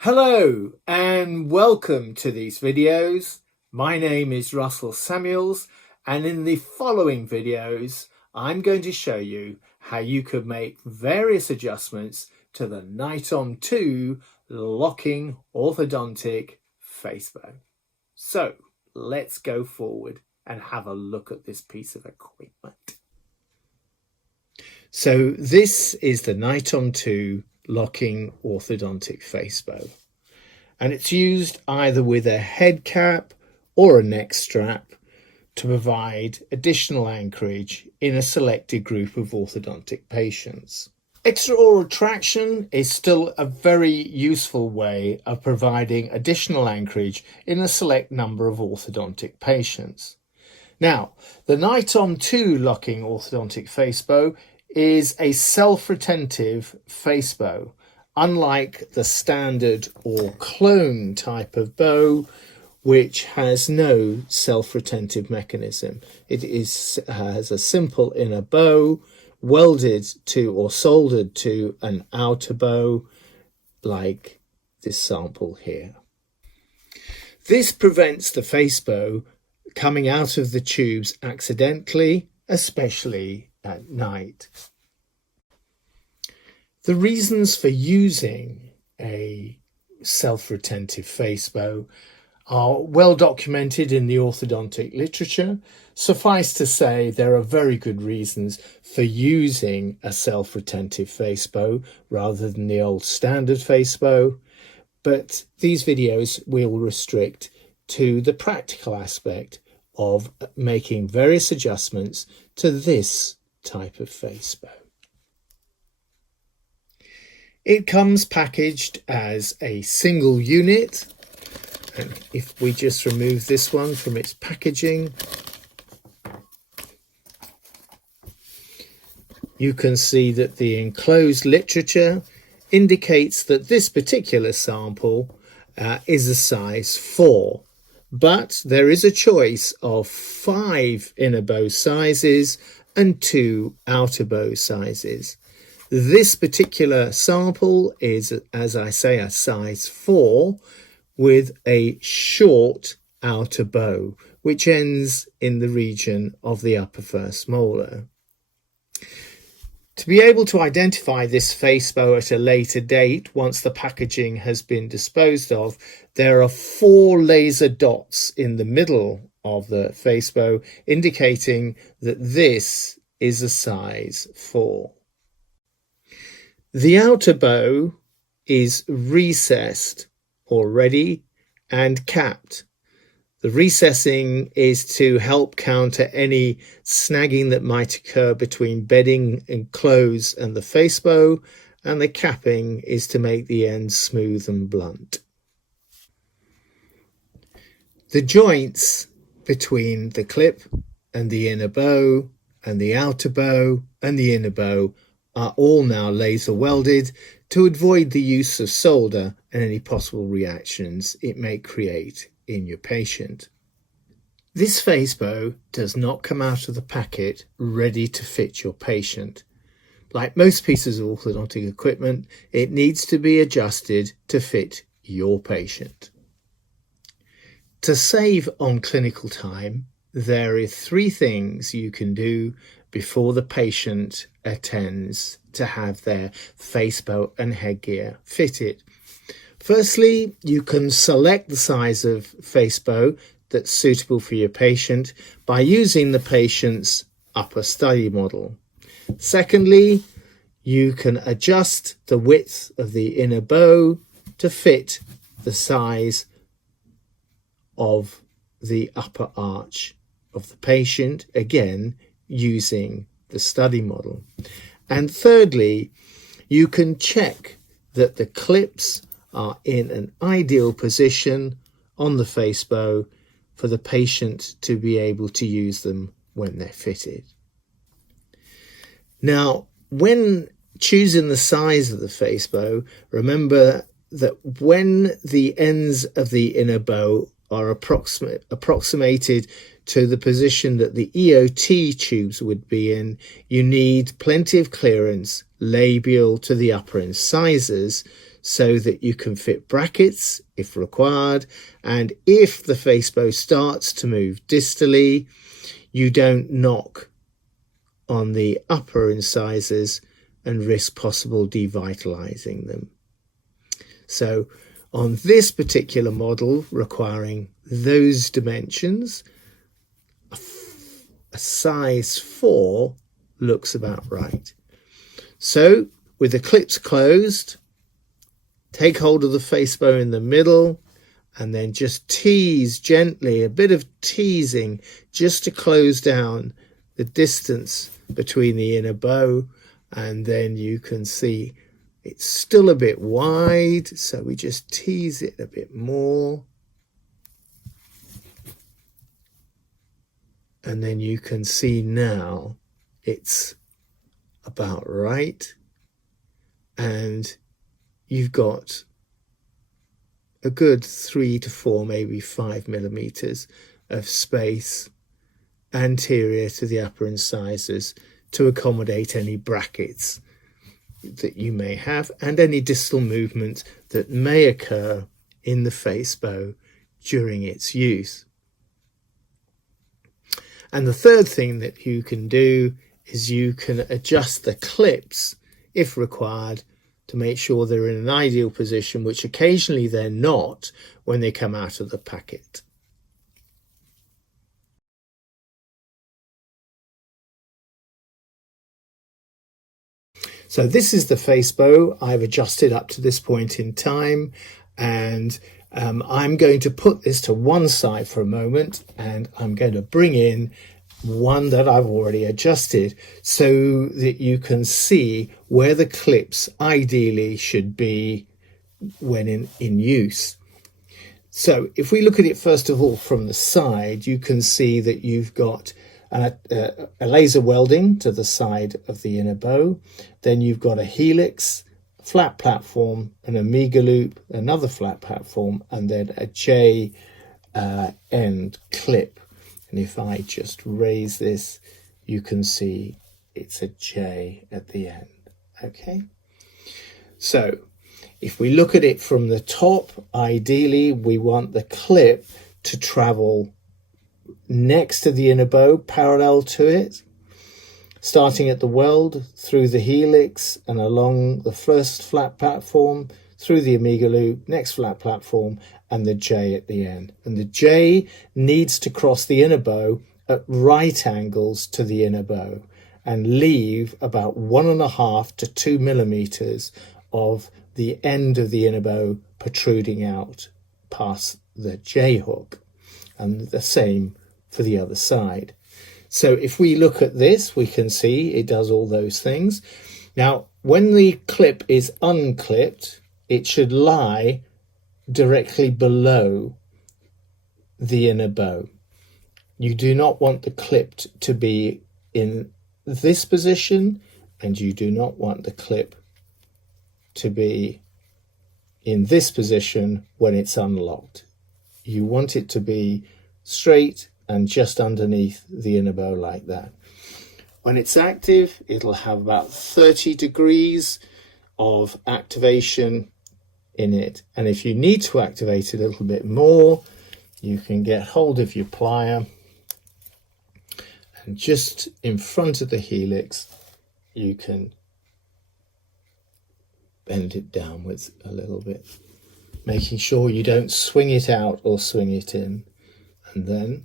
Hello and welcome to these videos. My name is Russell Samuels, and in the following videos I'm going to show you how you could make various adjustments to the Nitom 2 locking orthodontic Facebow. So let's go forward and have a look at this piece of equipment. So this is the Nitom 2 locking orthodontic Facebow, and it's used either with a head cap or a neck strap to provide additional anchorage in a selected group of orthodontic patients. Extraoral traction is still a very useful way of providing additional anchorage in a select number of orthodontic patients. Now, the Nitom 2 locking orthodontic Facebow is a self-retentive Facebow, unlike the standard or clone type of bow, which has no self-retentive mechanism. It has a simple inner bow welded to or soldered to an outer bow, like this sample here. This prevents the Facebow coming out of the tubes accidentally, especially at night. The reasons for using a self-retentive Facebow are well documented in the orthodontic literature. Suffice to say, there are very good reasons for using a self-retentive Facebow rather than the old standard Facebow, but these videos will restrict to the practical aspect of making various adjustments to this type of Facebow. It comes packaged as a single unit, and if we just remove this one from its packaging, you can see that the enclosed literature indicates that this particular sample is a size 4. But there is a choice of 5 inner bow sizes and 2 outer bow sizes. This particular sample is, as I say, a size 4 with a short outer bow, which ends in the region of the upper first molar. To be able to identify this Facebow at a later date, once the packaging has been disposed of, there are 4 laser dots in the middle of the Facebow, indicating that this is a size 4. The outer bow is recessed already and capped. The recessing is to help counter any snagging that might occur between bedding and clothes and the Facebow, and the capping is to make the ends smooth and blunt. The joints between the clip and the inner bow and the outer bow and the inner bow are all now laser welded to avoid the use of solder and any possible reactions it may create in your patient. This Facebow does not come out of the packet ready to fit your patient. Like most pieces of orthodontic equipment, it needs to be adjusted to fit your patient. To save on clinical time, there are 3 things you can do before the patient attends to have their Facebow and headgear fitted. Firstly, you can select the size of Facebow that's suitable for your patient by using the patient's upper study model. Secondly, you can adjust the width of the inner bow to fit the size of the upper arch of the patient, again using the study model. And thirdly, you can check that the clips are in an ideal position on the Facebow for the patient to be able to use them when they're fitted. Now, when choosing the size of the Facebow, remember that when the ends of the inner bow are approximated to the position that the EOT tubes would be in, you need plenty of clearance labial to the upper incisors so that you can fit brackets if required, and if the Facebow starts to move distally, you don't knock on the upper incisors and risk possible devitalizing them. So on this particular model requiring those dimensions, a size 4 looks about right. So with the clips closed, take hold of the Facebow in the middle and then just tease gently, a bit of teasing just to close down the distance between the inner bow, and then you can see it's still a bit wide, so we just tease it a bit more. And then you can see now it's about right, and you've got a good 3 to 4, maybe 5 millimeters of space anterior to the upper incisors to accommodate any brackets that you may have and any distal movement that may occur in the Facebow during its use. And the third thing that you can do is you can adjust the clips if required to make sure they're in an ideal position, which occasionally they're not when they come out of the packet. So this is the Facebow I've adjusted up to this point in time, and I'm going to put this to one side for a moment, and I'm going to bring in one that I've already adjusted so that you can see where the clips ideally should be when in use. So if we look at it first of all from the side, you can see that you've got a laser welding to the side of the inner bow. Then you've got a helix, flat platform, an omega loop, another flat platform, and then a J end clip. And if I just raise this, you can see it's a J at the end. Okay. So if we look at it from the top, ideally we want the clip to travel next to the inner bow, parallel to it, starting at the weld, through the helix and along the first flat platform, through the omega loop, next flat platform, and the J at the end. And the J needs to cross the inner bow at right angles to the inner bow and leave about 1.5 to 2 millimeters of the end of the inner bow protruding out past the J hook, and the same for the other side. So if we look at this, we can see it does all those things. Now, when the clip is unclipped, it should lie directly below the inner bow. You do not want the clip to be in this position, and you do not want the clip to be in this position when it's unlocked. You want it to be straight and just underneath the inner bow like that. When it's active, it'll have about 30 degrees of activation in it. And if you need to activate it a little bit more, you can get hold of your plier, and just in front of the helix, you can bend it downwards a little bit, making sure you don't swing it out or swing it in, and then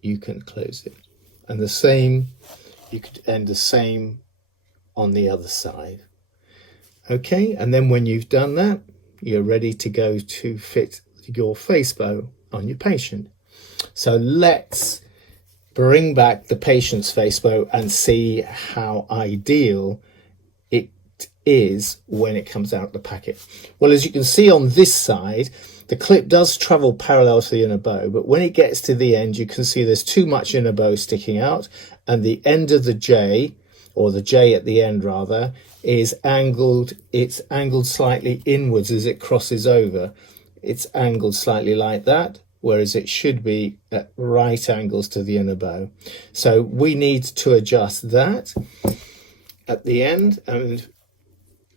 you can close it. And the same, you could end the same on the other side. Okay, and then when you've done that, you're ready to go to fit your Facebow on your patient. So let's bring back the patient's Facebow and see how ideal it is when it comes out of the packet. Well, as you can see on this side, the clip does travel parallel to the inner bow, but when it gets to the end, you can see there's too much inner bow sticking out, and the end of the J, or the J at the end rather, is angled. It's angled slightly inwards as it crosses over. It's angled slightly like that, whereas it should be at right angles to the inner bow. So we need to adjust that at the end, and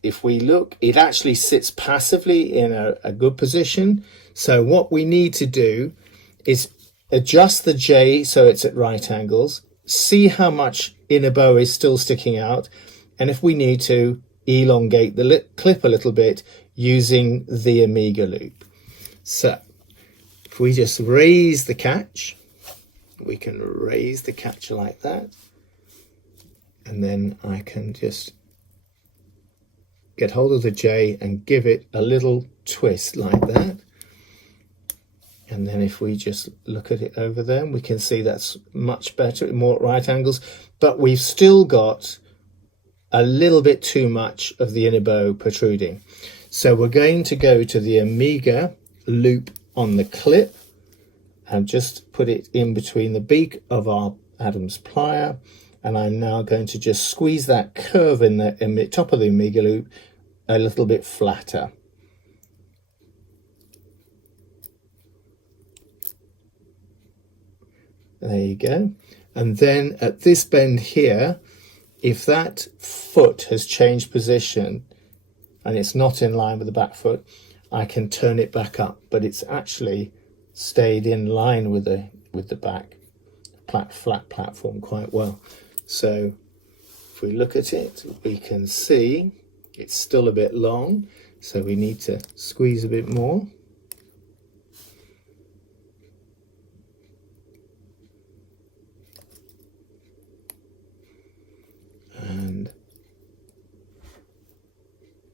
if we look, it actually sits passively in a good position. So what we need to do is adjust the J so it's at right angles, see how much inner bow is still sticking out, and if we need to, elongate the clip a little bit using the Omega loop. So if we just raise the catch, we can raise the catch like that, and then I can just get hold of the J and give it a little twist like that. And then if we just look at it over there, we can see that's much better, more at right angles, but we've still got a little bit too much of the inner bow protruding. So we're going to go to the Omega loop on the clip and just put it in between the beak of our Adams plier. And I'm now going to just squeeze that curve in the top of the Omega loop a little bit flatter. There you go. And then at this bend here, if that foot has changed position and it's not in line with the back foot, I can turn it back up, but it's actually stayed in line with the back flat platform quite well. So if we look at it, we can see it's still a bit long, so we need to squeeze a bit more. And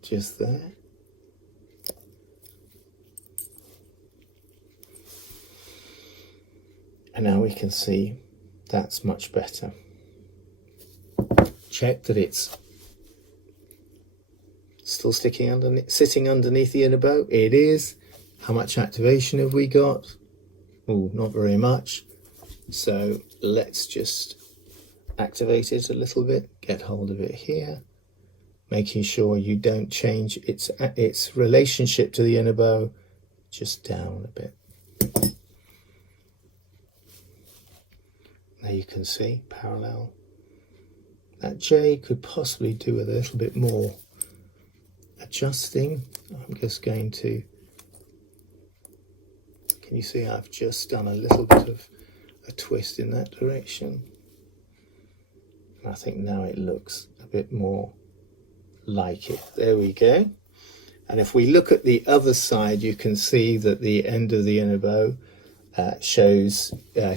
just there. And now we can see that's much better. Check that it's still sticking underneath, sitting underneath the inner bow. It is. How much activation have we got? Oh, not very much. So let's just activate it a little bit, get hold of it here, making sure you don't change its relationship to the inner bow, just down a bit. There you can see, parallel. That J could possibly do with a little bit more adjusting. I'm just going to, can you see I've just done a little bit of a twist in that direction? And I think now it looks a bit more like it. There we go. And if we look at the other side, you can see that the end of the inner bow shows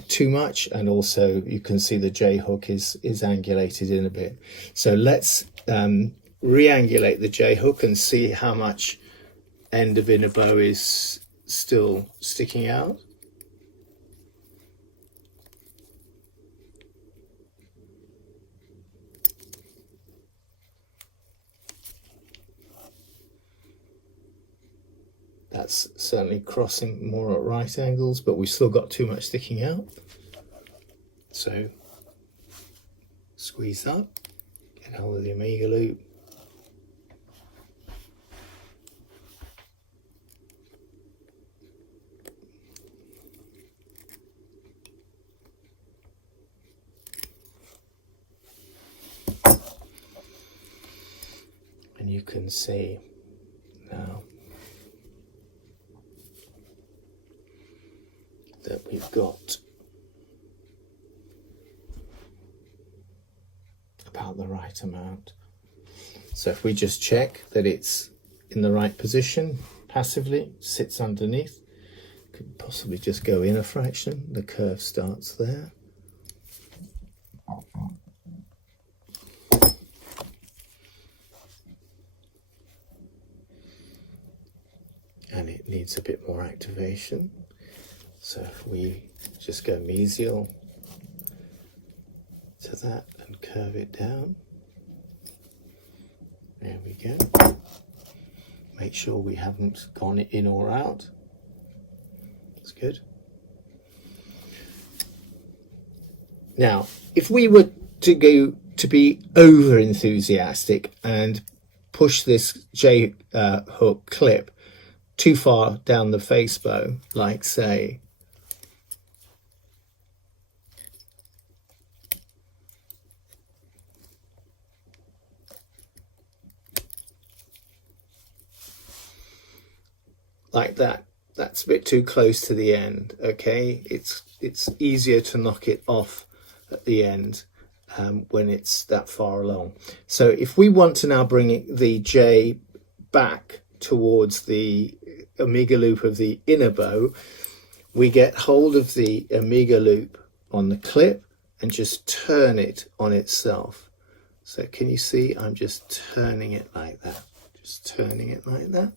too much, and also you can see the J hook is angulated in a bit. So let's re-angulate the J hook and see how much end of inner bow is still sticking out. That's certainly crossing more at right angles, but we've still got too much sticking out. So squeeze up, get hold of the Omega loop. And you can see now that we've got about the right amount. So if we just check that it's in the right position, passively, sits underneath, could possibly just go in a fraction, the curve starts there. And it needs a bit more activation. So if we just go mesial to that and curve it down, there we go. Make sure we haven't gone in or out. That's good. Now, if we were to be over enthusiastic and push this J hook clip too far down the Facebow, like say like that. That's a bit too close to the end. Okay, it's easier to knock it off at the end when it's that far along. So if we want to now bring the J back towards the omega loop of the inner bow, we get hold of the omega loop on the clip and just turn it on itself. So can you see I'm just turning it like that, just turning it like that.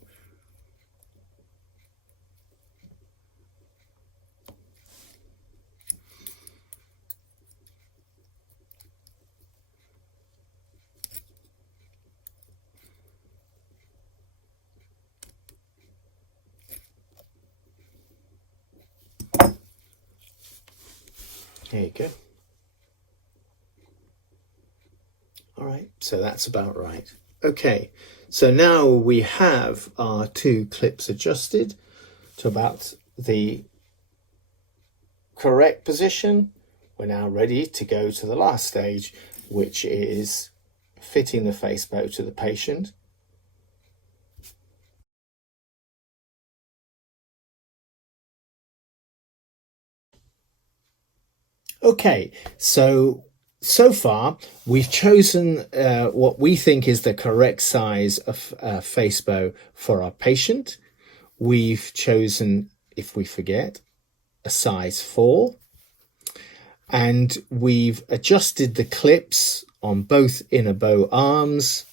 There you go. All right, so that's about right. Okay, so now we have our two clips adjusted to about the correct position. We're now ready to go to the last stage, which is fitting the Facebow to the patient. Okay, so far we've chosen what we think is the correct size of Facebow for our patient. We've chosen, if we forget, a size 4, and we've adjusted the clips on both inner bow arms,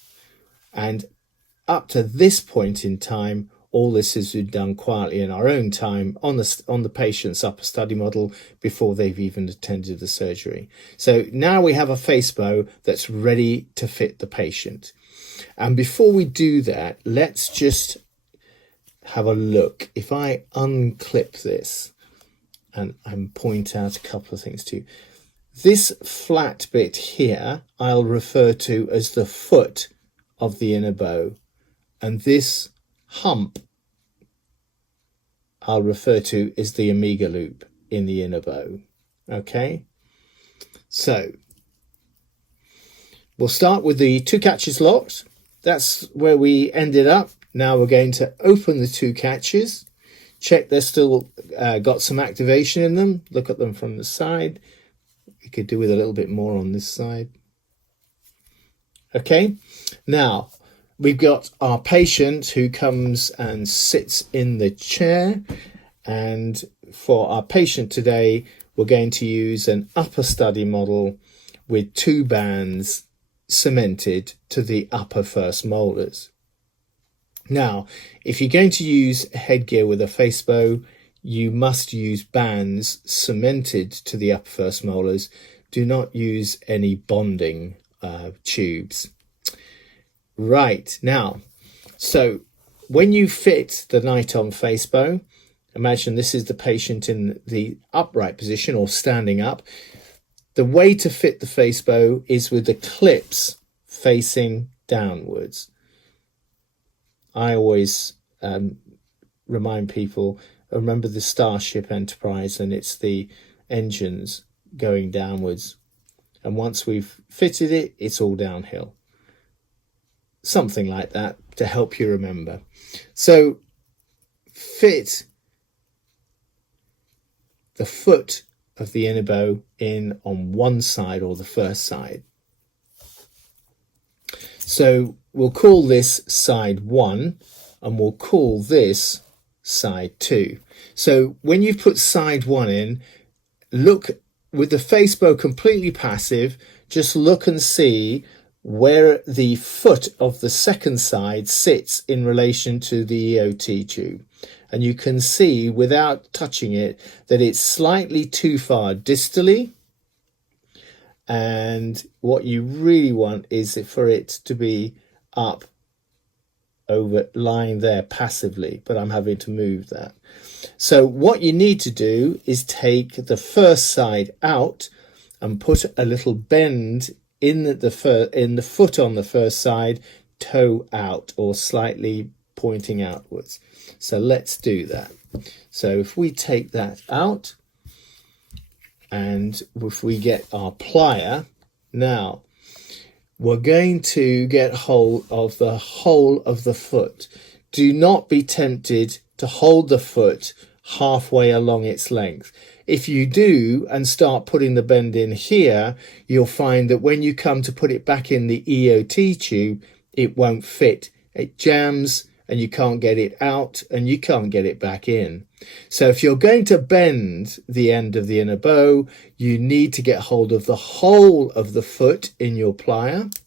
and up to this point in time all this has been done quietly in our own time on the patient's upper study model before they've even attended the surgery. So now we have a Facebow that's ready to fit the patient. And before we do that, let's just have a look. If I unclip this and point out a couple of things to you. This flat bit here I'll refer to as the foot of the inner bow, and this hump I'll refer to as the omega loop in the inner bow. Okay, so we'll start with the two catches locked. That's where we ended up. Now we're going to open the two catches, check they're still got some activation in them, look at them from the side. We could do with a little bit more on this side. Okay, now we've got our patient who comes and sits in the chair, and for our patient today we're going to use an upper study model with 2 bands cemented to the upper first molars. Now if you're going to use headgear with a Facebow, you must use bands cemented to the upper first molars. Do not use any bonding tubes. Right, now, so when you fit the Nitom Facebow, imagine this is the patient in the upright position or standing up. The way to fit the Facebow is with the clips facing downwards. I always remind people, remember the Starship Enterprise, and it's the engines going downwards. And once we've fitted it, it's all downhill. Something like that to help you remember. So fit the foot of the inner bow in on one side, or the first side. So we'll call this side 1 and we'll call this side 2. So when you've put side 1 in, look with the Facebow completely passive, just look and see where the foot of the second side sits in relation to the EOT tube. And you can see without touching it that it's slightly too far distally. And what you really want is for it to be up over lying there passively, but I'm having to move that. So what you need to do is take the first side out and put a little bend in the foot on the first side, toe out or slightly pointing outwards. So let's do that. So if we take that out and if we get our plier, now we're going to get hold of the whole of the foot. Do not be tempted to hold the foot halfway along its length. If you do and start putting the bend in here, you'll find that when you come to put it back in the EOT tube, it won't fit. It jams and you can't get it out and you can't get it back in. So if you're going to bend the end of the inner bow, you need to get hold of the whole of the foot in your plier,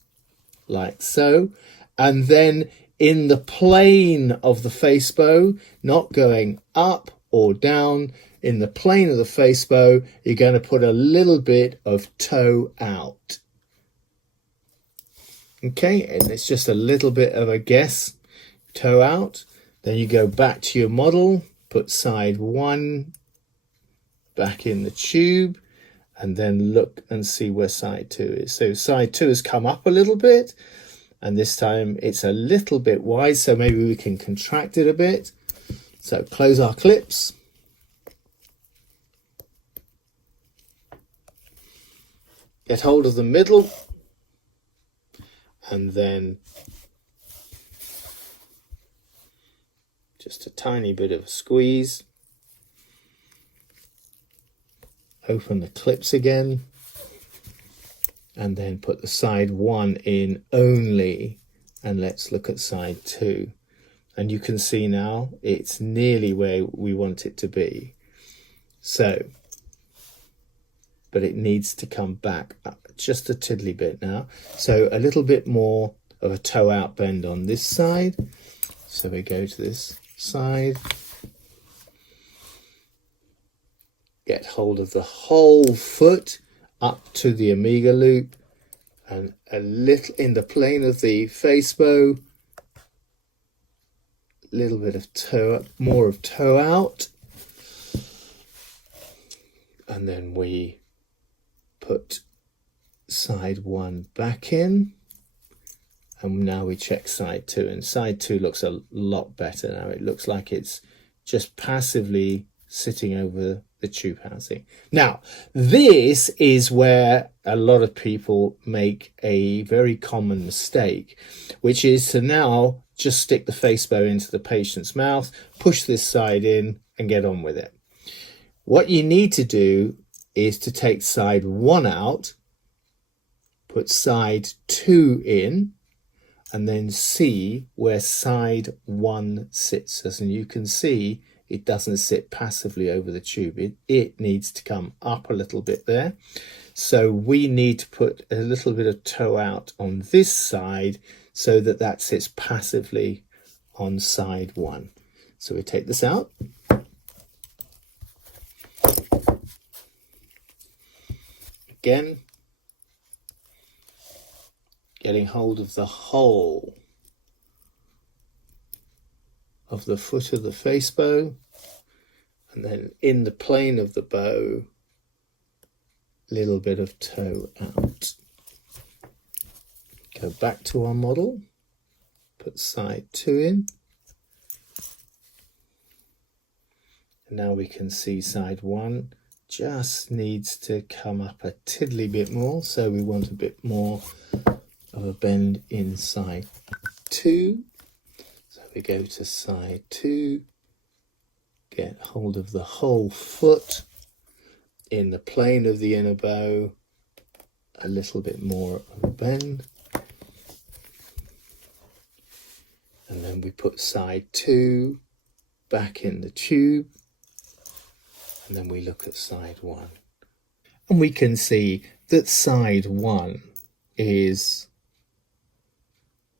like so, and then in the plane of the Facebow, not going up or down, in the plane of the Facebow, you're going to put a little bit of toe out. Okay, and it's just a little bit of a guess, toe out. Then you go back to your model, put side 1 back in the tube, and then look and see where side 2 is. So side 2 has come up a little bit, and this time it's a little bit wide, so maybe we can contract it a bit. So close our clips. Get hold of the middle, and then just a tiny bit of a squeeze. Open the clips again, and then put the side 1 in only, and let's look at side 2. And you can see now it's nearly where we want it to be. So, but it needs to come back up just a tiddly bit now. So a little bit more of a toe out bend on this side. So we go to this side, get hold of the whole foot up to the omega loop, and a little in the plane of the Facebow, a little bit of toe up, more of toe out, and then we put side 1 back in, and now we check side 2, and side 2 looks a lot better now. It looks like it's just passively sitting over the tube housing. Now, this is where a lot of people make a very common mistake, which is to now just stick the Facebow into the patient's mouth, push this side in, and get on with it. What you need to do is to take side 1 out, put side 2 in, and then see where side 1 sits. As you can see, it doesn't sit passively over the tube. It needs to come up a little bit there. So we need to put a little bit of toe out on this side so that that sits passively on side 1. So we take this out. Again, getting hold of the whole of the foot of the Facebow, and then in the plane of the bow, little bit of toe out. Go back to our model, put side 2 in, and now we can see side 1 just needs to come up a tiddly bit more, so we want a bit more of a bend in side 2. So we go to side 2, get hold of the whole foot in the plane of the inner bow, a little bit more of a bend, and then we put side 2 back in the tube, and then we look at side 1, and we can see that side 1 is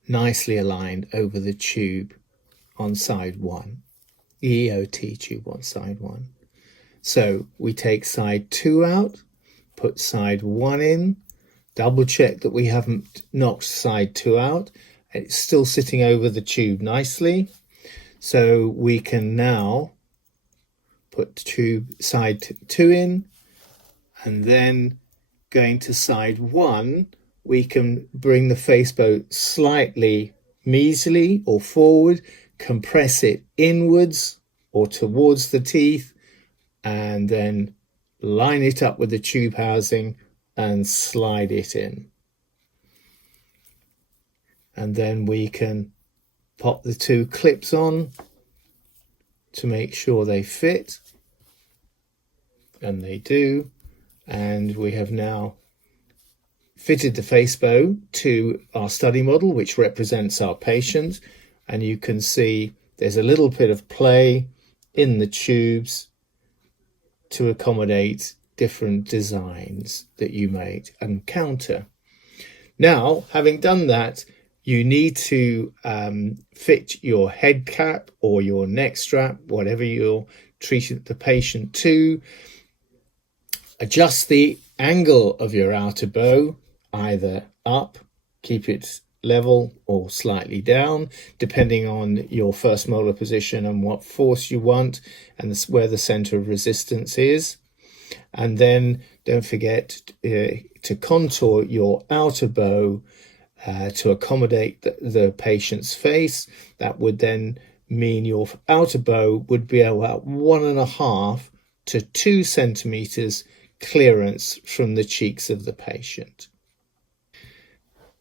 nicely aligned over the tube on side 1, the EOT tube on side 1. So we take side 2 out, put side 1 in, double check that we haven't knocked side 2 out. It's still sitting over the tube nicely. So we can now put side 2 in, and then going to side 1, we can bring the Facebow slightly measly or forward, compress it inwards or towards the teeth, and then line it up with the tube housing and slide it in. And then we can pop the 2 clips on, to make sure they fit, and they do. And we have now fitted the Facebow to our study model, which represents our patient, and you can see there's a little bit of play in the tubes to accommodate different designs that you might encounter. Now, having done that, you need to fit your head cap or your neck strap, whatever you're treating the patient to. Adjust the angle of your outer bow, either up, keep it level, or slightly down, depending on your first molar position and what force you want, and where the center of resistance is. And then don't forget to contour your outer bow to accommodate the patient's face. That would then mean your outer bow would be about 1.5 to 2 centimeters clearance from the cheeks of the patient.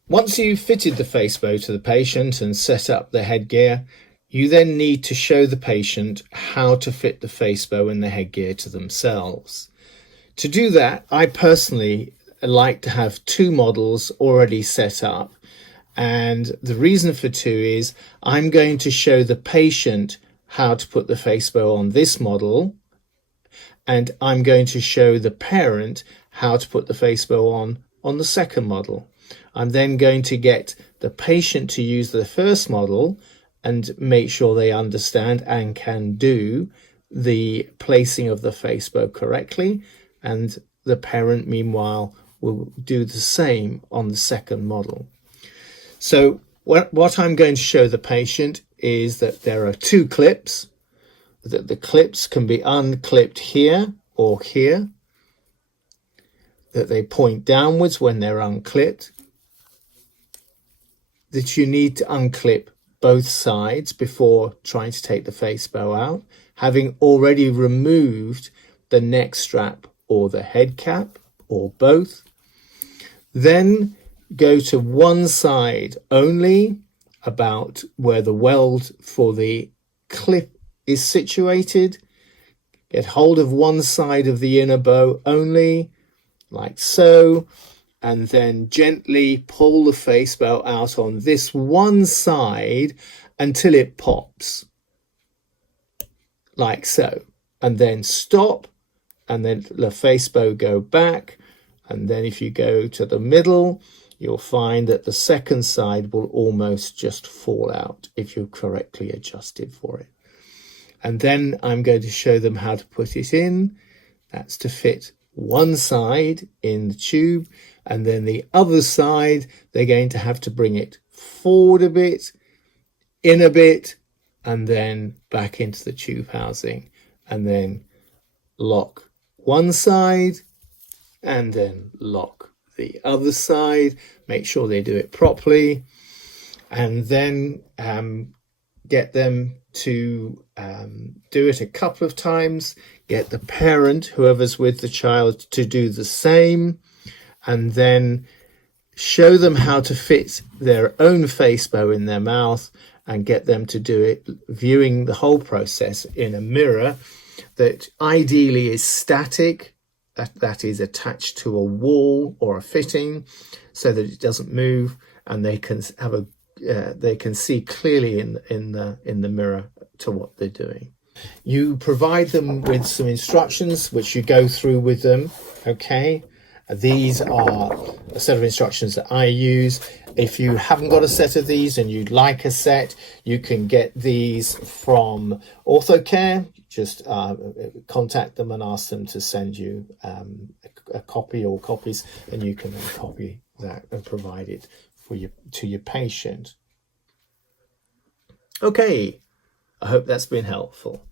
Once you've fitted the Facebow to the patient and set up the headgear, you then need to show the patient how to fit the Facebow and the headgear to themselves. To do that, I personally like to have 2 models already set up, and the reason for 2 is I'm going to show the patient how to put the Facebow on this model, and I'm going to show the parent how to put the Facebow on the second model. I'm then going to get the patient to use the first model and make sure they understand and can do the placing of the Facebow correctly, and the parent meanwhile will do the same on the second model. So what I'm going to show the patient is that there are 2 clips, that the clips can be unclipped here or here, that they point downwards when they're unclipped, that you need to unclip both sides before trying to take the Facebow out, having already removed the neck strap or the head cap or both. Then go to one side only, about where the weld for the clip is situated. Get hold of one side of the inner bow only, like so, and then gently pull the Facebow out on this one side until it pops, like so, and then stop, and then the Facebow go back. And then if you go to the middle, you'll find that the second side will almost just fall out if you're correctly adjusted for it. And then I'm going to show them how to put it in. That's to fit one side in the tube, and then the other side, they're going to have to bring it forward a bit, in a bit, and then back into the tube housing, and then lock one side, and then lock the other side. Make sure they do it properly, and then get them to do it a couple of times. Get the parent, whoever's with the child, to do the same, and then show them how to fit their own Facebow in their mouth, and get them to do it viewing the whole process in a mirror that ideally is static, that is attached to a wall or a fitting, so that it doesn't move, and they can have they can see clearly in the mirror to what they're doing. You provide them with some instructions which you go through with them. Okay, these are a set of instructions that I use. If you haven't got a set of these and you'd like a set, you can get these from Ortho-Care. Just contact them and ask them to send you a copy or copies, and you can then copy that and provide it to your patient. Okay, I hope that's been helpful.